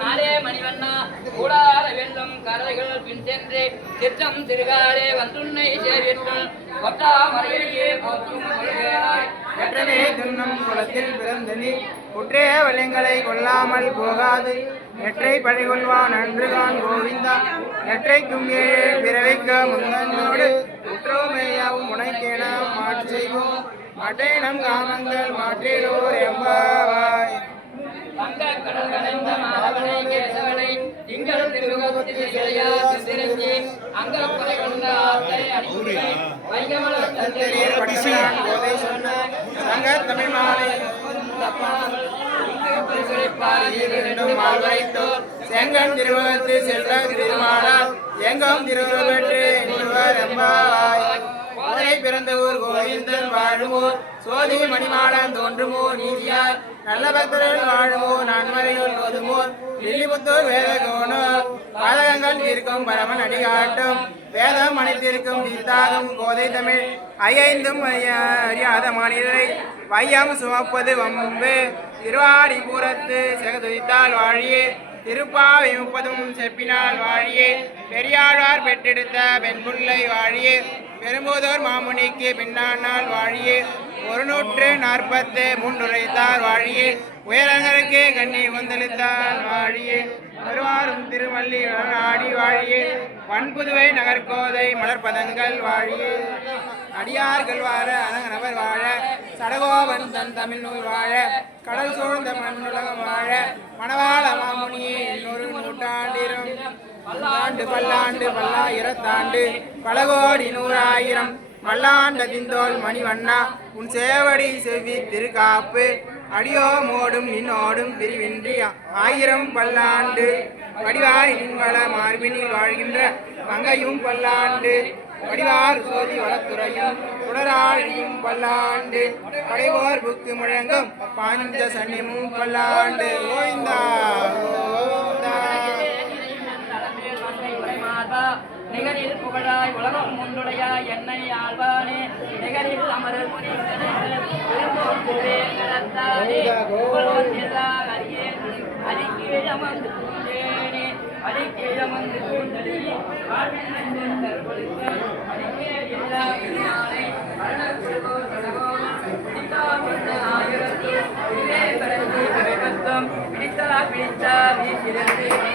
மாலே மணிவண்ணா கூடாத வெள்ளம் கரைகள் பின் சென்று சிற்றம் திருகாலே வந்துன்னை சேவியர்கள் கொத்தா மறையிலேயே போற்றும் எற்றவே துன்னம் குளத்தில் பிறந்தனி குற்றே வலிங்களை கொல்லாமல் போகாது எற்றை பழிகொள்வான் அன்றுகான் கோவிந்தா எற்றைக்கும் ஏழே பிறவைக்க முந்தன்னோடு குற்றோமேயாவும் உனைக்கேன மாட்டு செய்வோம் மாட்டேனம் காமங்கள் மாற்றேலோர் எம்பாவாய் கடற்கடைந்த மாதவனை கேசவனை திங்கள் திருமுகத்தில் சிலையா சிந்திரஞ்சி அங்க கொலை கொண்ட ஆத்தை அடிக்குடி வைகமல தந்தரீர் பட்டிசான் கோதை சொன்ன சங்க தமிழ் மாலை தப்பாமல் இங்கு பரிசுரைப்பார் இரண்டும் வாழ்வைத்தோர் செங்கன் திருமுகத்து செல்ல திருமாடால் எங்கும் திருமுக பெற்று என்பவர் எம்பாவாய் கோதை பிறந்த ஊர் கோவிந்தன் வாழுமோர் சோதி மணிமாடன் தோன்றுமோ நீதியார் நல்ல பக்தர்கள் வாழுமோ நான்மறைகள் ஓதுமோர் வில்லிபுத்தூர் வேத கோணோர் பாதகங்கள் தீர்க்கும் பரமன் அடிகாட்டும் வேதம் அனைத்திற்கும் தீர்த்தாகும் கோதை தமிழ் ஐந்தும் அறியாத மாநிலரை வையம் சுமப்பது வம்பு திருவாடிபுரத்து செகதுதித்தால் வாழியே திருப்பாவை 30 செப்பினால் வாழியே பெரியாழ்வார் பெற்றெடுத்த பெண்புள்ளை வாழியே பெரும்போதோர் மாமுனிக்கு பின்னானால் வாழியே 143 உரைத்தார் வாழியே உயரங்களுக்கு கண்ணி கொந்தளித்தார் வாழியே வருவாரும் திருமல்லி ஆடி வாழியே வன்புதுவை நகர்கோதை மலர்பதங்கள் வாழியே அடியார்கள் வாழ அனகனவர் வாழ சடகோபன் தன் தமிழ் நூல் வாழ கடல் சூழ்ந்த மண்ணுலகம் வாழ மணவாள மாமுனியே 100 நூற்றாண்டிரும் பல்லாண்டு பல்லாண்டு பல்லாயிரத்தாண்டு பல கோடி 100,000 மல்லாண்ட திந்தோல் மணிவண்ணா உன் சேவடி செவ்வி திருக்காப்பு அடியோமோடும் நின்னோடும் பிரிவின்றி 1000 பல்லாண்டு வடிவாய் நின்வள மார்பினில் வாழ்கின்ற மங்கையும் பல்லாண்டு வடிவார் சோதி வளத்துறையும் தொடராழியும் பல்லாண்டு படைவோர் புக்கு முழங்கும் பாஞ்ச சன்னியமும் பல்லாண்டு கோவிந்தா நிகரில் புகழாய் உலகம் ஒன்றுடையாய் என்னை ஆழ்வானே நிகரில் அமரர் அடிக்கீழமந்து பூண்டேனே அடிக்கீழமந்து பூண்டலி பிடித்தா பிடித்தா வீசிலிருந்து